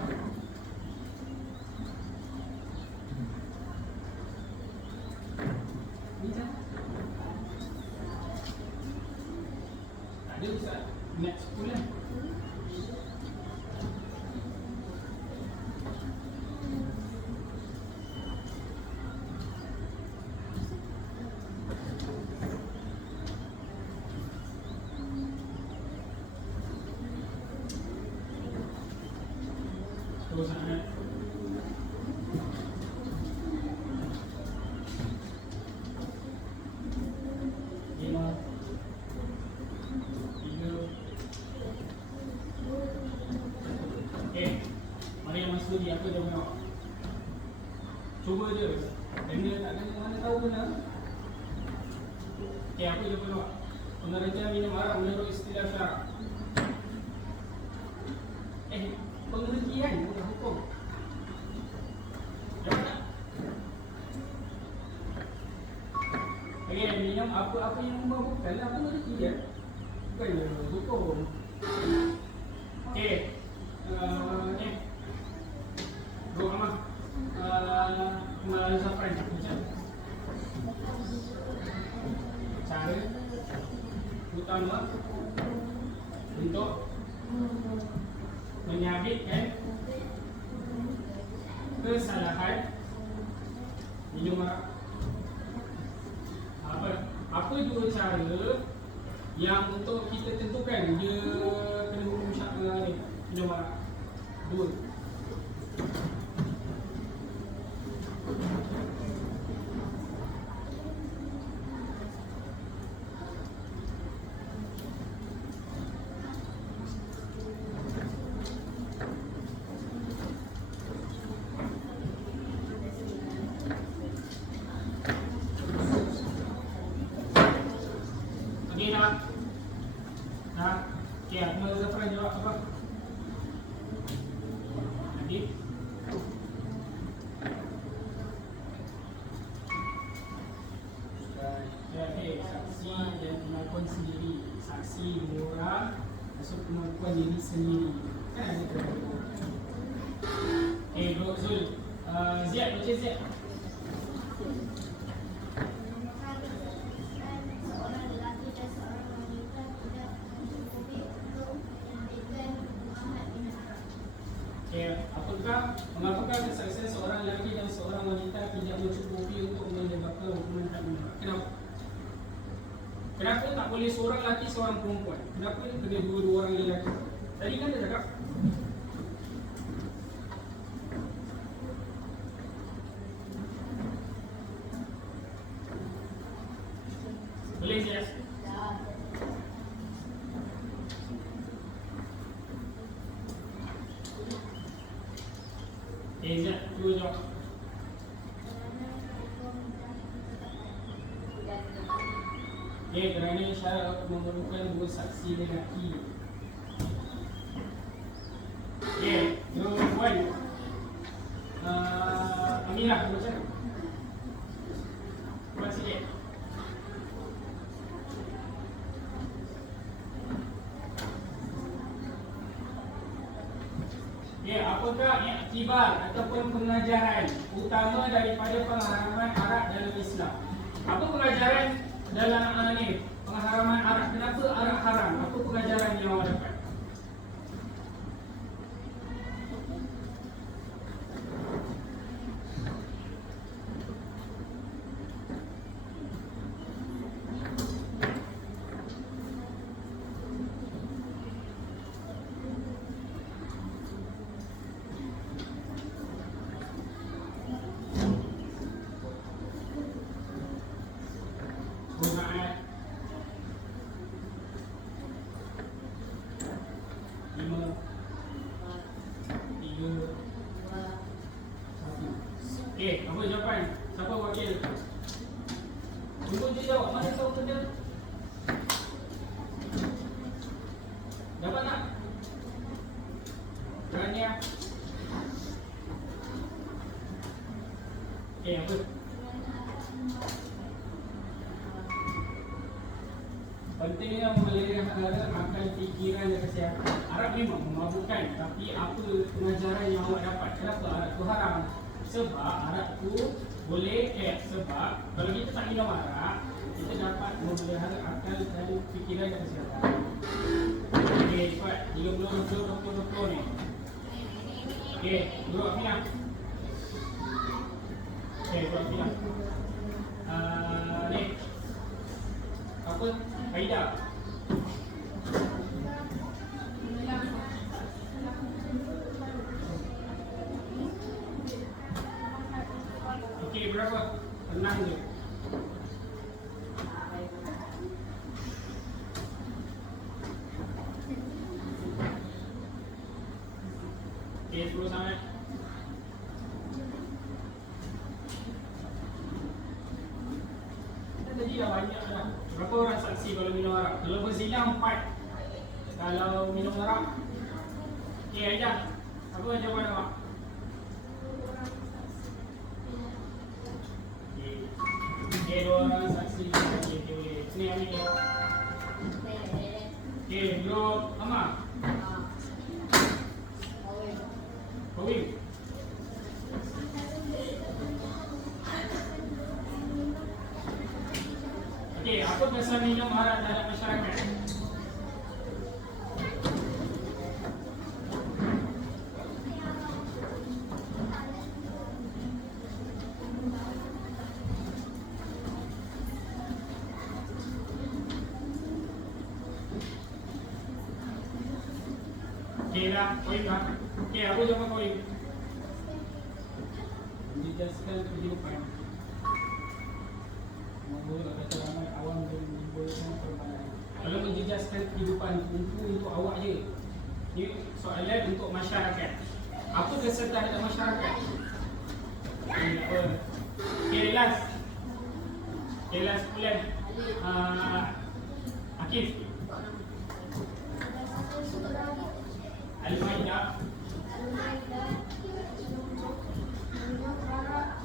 Ni kan? Ada Ustaz. Next bulan. Terus sangat. Lima. Tiga. Okay. Mari yang masuk di apa jawapan awak? Cuba je. Dan dia tak kena mana tahu benar. Okay, apa jawapan awak? Pengertian minum arak menurut istilah syarak. Pengertian bukan hukum. Jawab tak? Okay, minum apa-apa yang memabukkanlah pengertian. Bukan hukum. Okay. Ni Bro Ahmad Kemal Zafran macam cara utama untuk menyabitkan kesalahan minum arak. Apa dua cara yang untuk kita tentukan dia kena hukum syarak ni minum arak? Dua. Okey dah. Dah. Okey, Akmal Zafran jawab apa? Nanti. Okay, saksi dan pengakuan sendiri. Saksi dua orang, masuk pengakuan diri sendiri. Kan ada kedua. Okay, Bro Zul. Ziad, baca Ziad. Seorang lelaki dan seorang wanita tidak mencukupi untuk memberikan Muhammad bin Arab. Okay, mengapakah kesaksian seorang lelaki dan seorang wanita tidak mencukupi untuk menyebabkan hukuman had menembak? Kenapa? Kenapa tak boleh seorang lelaki, seorang perempuan? Kenapa kena dua-dua orang lelaki? Tadi kan dia cakap siap. Dah. Siap, cuba jawab. Kerana syarat memerlukan dua saksi lelaki. Dua puan. Amirah, macam mana? Puan sikit. Apakah iktibar ataupun pengajaran utama daripada pengharaman arak dalam Islam? Apa pengajaran dalam ni? Pengharaman arak. Kenapa arak haram? Apa pengajaran yang awak dapat? Apa jawapan? Siapa wakil? Tunggu je jawab. Mana tahu kerja? Dapat tak? Rania. Apa? Pentingnya memelihara akal fikiran dan kesihatan. Arak memang memabukkan, tapi apa pengajaran yang awak dapat? Kenapa arak tu haram? Sebab arak tu boleh sebab kalau kita tak minum arak, kita dapat memelihara akal dan fikiran dan kesihatan. Cepat 30, 20 ni. Duduk Aminah. Duduk Aminah. Ni apa? Faida. Berapa? Tenang je. Okay, 10 sangat. Tadi dah banyak dah. Berapa orang saksi kalau minum arak? Kalau berzina 4. Kalau minum arak. Okay, Aida. Apa jawapan awak? Dua orang saksi. Boleh. Sini ambil dia. Duduk. Amar. Kawin. Apa kesan minum arak dalam masyarakat? Dah, Koim dah. Apa jawapan Koim? Menjejaskan kehidupan. Membuat kata ramai awam dan menimbulkan perbalahan. Kalau menjejaskan kehidupan untuk awak je. Ini soalan untuk masyarakat. Apa kesan terhadap masyarakat? Last. Last bulan. Akif. Al-Maidah. Minum arak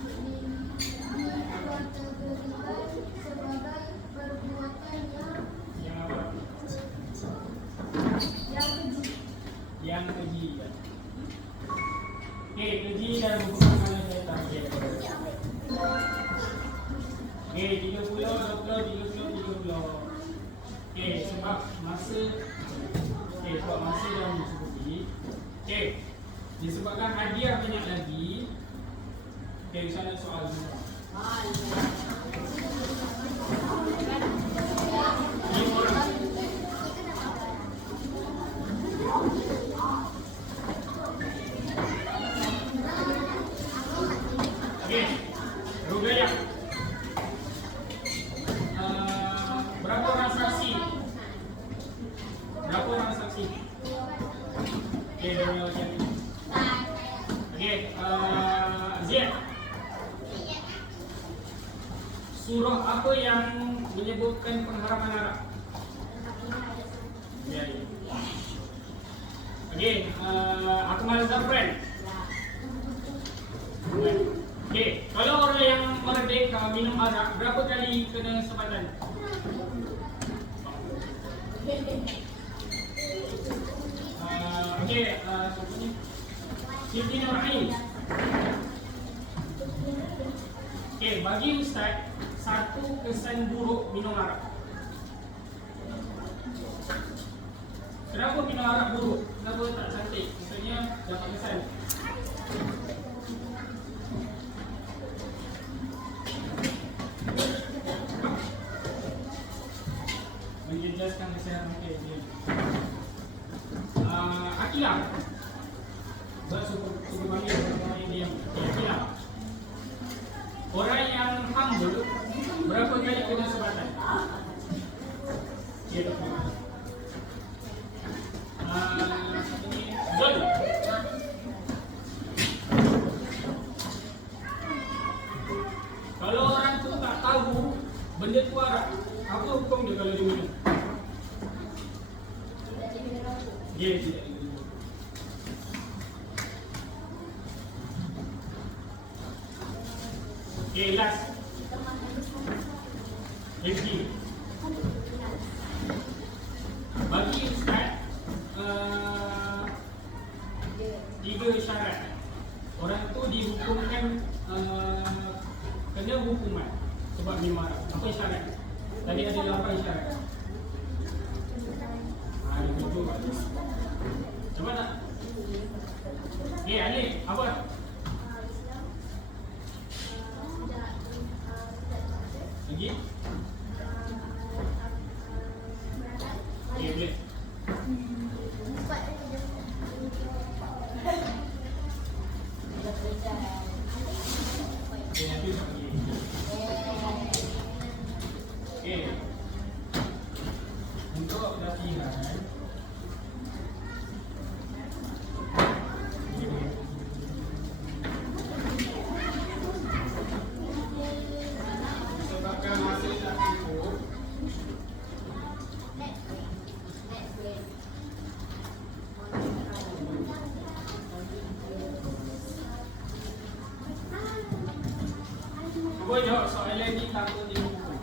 dikategorikan sebagai perbuatan yang apa? Yang keji. Keji dan merupakan saya target. 30, 20, 30. Sebab masa sebab masa dah mencukupi. Disebabkan hadiah banyak lagi. Misalnya soal surah apa yang menyebutkan pengharaman arak? Ya, ya. Okey, Akmal Zafran. Okey, kalau orang yang merdeka minum arak, berapa kali kena sebatan? Okey, siapa ni? Siti Nurhain. Okey, bagi Ustaz, satu kesan buruk minum arak. Kenapa minum arak buruk? Kenapa tak cantik? Maksudnya dapat kesan. Menjejaskan kesihatan. Okey, dia. Akilah. Buat suku panggil orang yang diam. Akilah. Orang yang humble berapa kali kena sebatan? Ya, Zul. Kalau orang tu tak tahu benda tu arak, apa hukum dia kalau dia minum? Dia tidak minum. Okay, last. Rifki. Bagi Ustaz, 3 syarat. Orang tu dihukumkan kena hukuman sebab minum arak. Apa syarat? Tadi ada 8 syarat. Ada 7. Cuba tak? Okay, Alif, apa? Lagi? Okay, boleh. Okay, nanti tak lagi. Okay. Untuk latihan sebabkan masa tak cukup, cuba jawab soalan ni tanpa dihukum.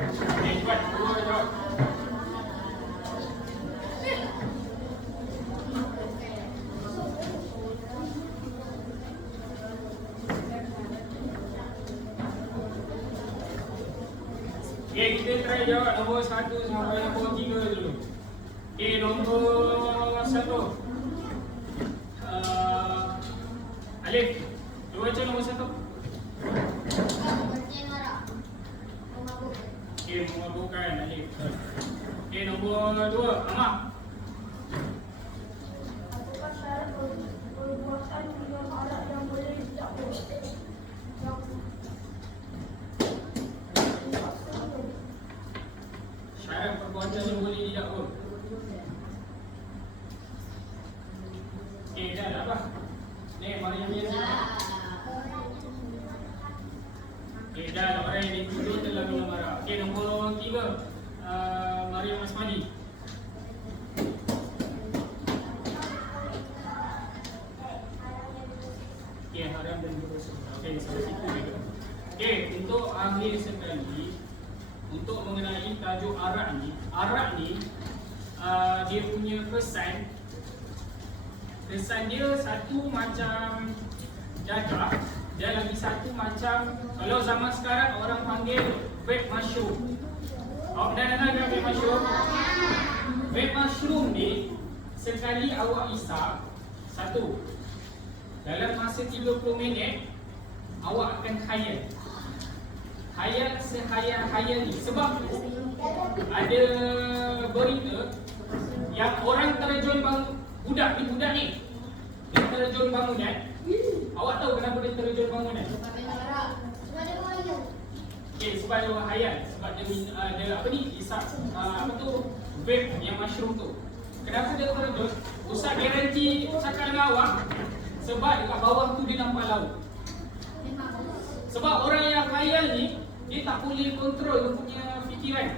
Okay, cepat. Cuba jawab. Okay, kita try jawab nombor 1 sampai nombor 3 dulu. Okay, nombor 1. Alif, cuba baca nombor 1. Okay, memabukkan Alif. Okay, nombor 2, Amak. Apakah syarat perbuatan minum arak yang boleh didakwa? Syarat perbuatan yang boleh didakwa. Okay, dah lah apa? Ni, Mariam yang sini. Okay, dah lah orang yang dituduh telah minum arak. Okay, nombor 3, Mariam Asmadi. Okay, haram dan berdosa. Okay, sampai situ juga. Okay, untuk akhir sekali, untuk mengenai tajuk arak ni, dia punya kesan dia satu macam jadah, dia lagi satu macam, kalau zaman sekarang orang panggil vape mushroom. Awak pernah dengar kan vape mushroom? Vape mushroom sekali awak hisap, satu, dalam masa 30 minit awak akan khayal. Khayal sehayal-hayal ni. Sebab tu ada berita yang orang terjun bangun, budak ni dia terjun bangunan. Awak tahu kenapa dia terjun bangunan? Sebab minum arak. Sebab dia bahaya. Okay, sebab dia khayal, sebab dia apa ni, hisap apa tu, vape yang mushroom tu. Kenapa dia terjun? Ustaz garanti cakap dengan awak, sebab dekat bawah tu dia nampak laut. Sebab orang yang khayal ni, dia tak boleh kontrol dia punya fikiran.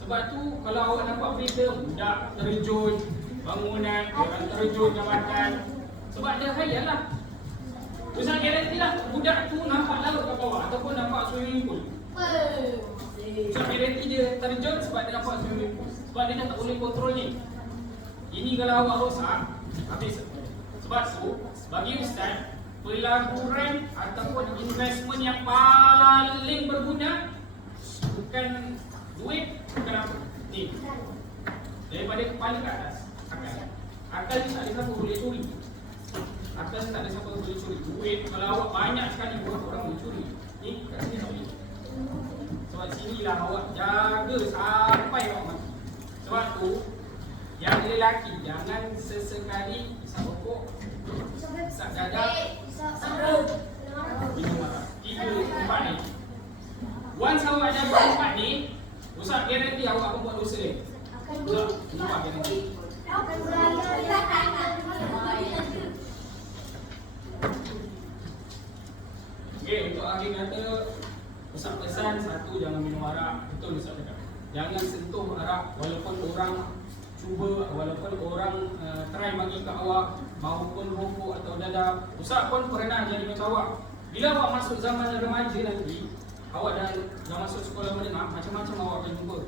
Sebab tu kalau awak nampak berita budak terjun bangunan, orang terjun jambatan, sebab dia khayal lah. Ustaz garanti lah budak tu nampak laut kat bawah ataupun nampak swimming pool. Ustaz garanti dia terjun sebab dia nampak swimming pool. Sebab dia dah tak boleh kontrol ni. Ini kalau awak rosak, habis. Sebab tu, bagi Ustaz, pelaburan ataupun investment yang paling berguna bukan duit, bukan apa ni, daripada kepala ke atas, akal. Akal ni tak ada siapa boleh curi. Akal ni tak ada siapa boleh curi. Duit kalau awak banyak sekali buat, orang boleh curi. Ni kat sini tak boleh. Sebab sinilah awak jaga sampai awak mati. Sebab tu yang lelaki jangan sesekali isap rokok, isap dadah, minum arak. 3, 4 ni. Once awak dah buat 4 ni, Ustaz garanti awak akan buat dosa lain. Ustaz, nampak garanti. Okay, untuk akhir kata, Ustaz pesan, satu, jangan minum arak. Betul Ustaz cakap. Jangan sentuh arak walaupun orang cuba, walaupun orang try bagi kat awak, maupun rokok atau dadah. Ustaz pun pernah jadi macam awak. Bila awak masuk zaman remaja nanti, awak dah masuk sekolah menengah, macam-macam awak akan jumpa.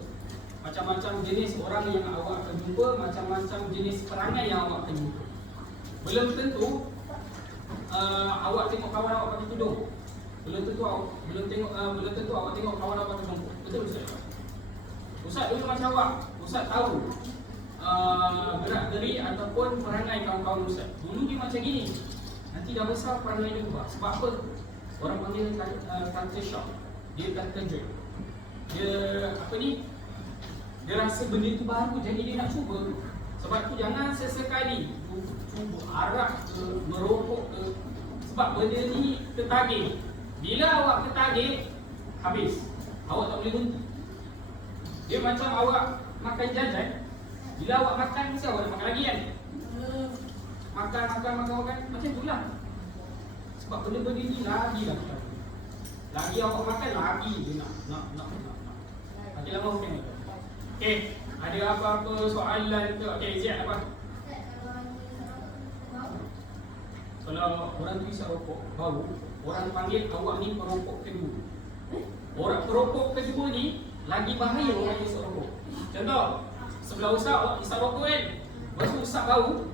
Macam-macam jenis orang yang awak akan jumpa, macam-macam jenis perangai yang awak akan jumpa. Belum tentu awak tengok kawan awak pakai tudung. Belum tentu awak tengok kawan awak pakai bangkuk. Betul Ustaz? Ustaz dulu macam awak, Ustaz tahu gerak-geri ataupun perangai kawan-kawan Ustaz. Dulu dia macam gini, nanti dah besar perangai dia berubah. Sebab apa? Orang panggil culture shock. Dia terkejut. Dia apa ni? Dia rasa benda tu baru, jadi dia nak cuba. Sebab tu jangan sesekali cuba arak ke, merokok ke. Sebab benda ni tertagih. Bila awak tertagih, habis. Awak tak boleh berhenti. Dia macam awak makan jajan. Bila awak makan, mesti awak nak makan lagi kan? Makan. Macam tu lah. Sebab benda-benda ni lagi. Lagi awak makan, lagi dia nak. Makin lama macam ni. Okay, ada apa-apa soalan ke? Okay, Ziad apa? Kalau orang tu isap rokok, bau, orang panggil awak ni perokok kedua. Orang perokok kedua ni lagi bahaya orang isap rokok. Contoh, sebelah Ustaz awak isap rokok kan? Lepas tu Ustaz bau,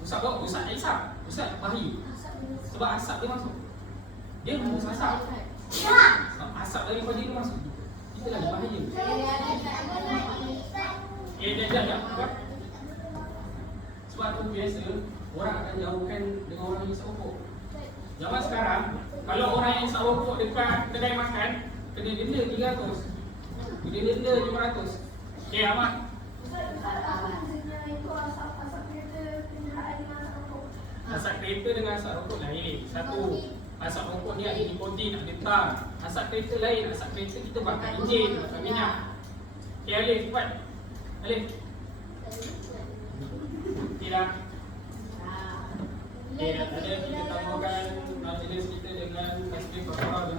Ustaz tak isap, Ustaz bahaya. Sebab asap dia masuk. Dia masuk asap. Asap daripada dia masuk. Kita lagi bahaya. Sekejap. Sebab tu biasa orang akan jauhkan dengan orang yang isap rokok. Zaman sekarang, kalau orang yang isap rokok dekat kedai makan, kena denda 300. Kena denda 500. Okay, Ahmad. Asap kereta dengan asap rokok lain. Satu, asap rokok ni ada nikotin, ada tar. Asap kereta lain, asap kereta kita bakar enjin, bakar minyak. Okay, Alif, cepat. Alif. Okay dah. Okay, dah ada kita tambahkan majlis kita dengan tasbih kafara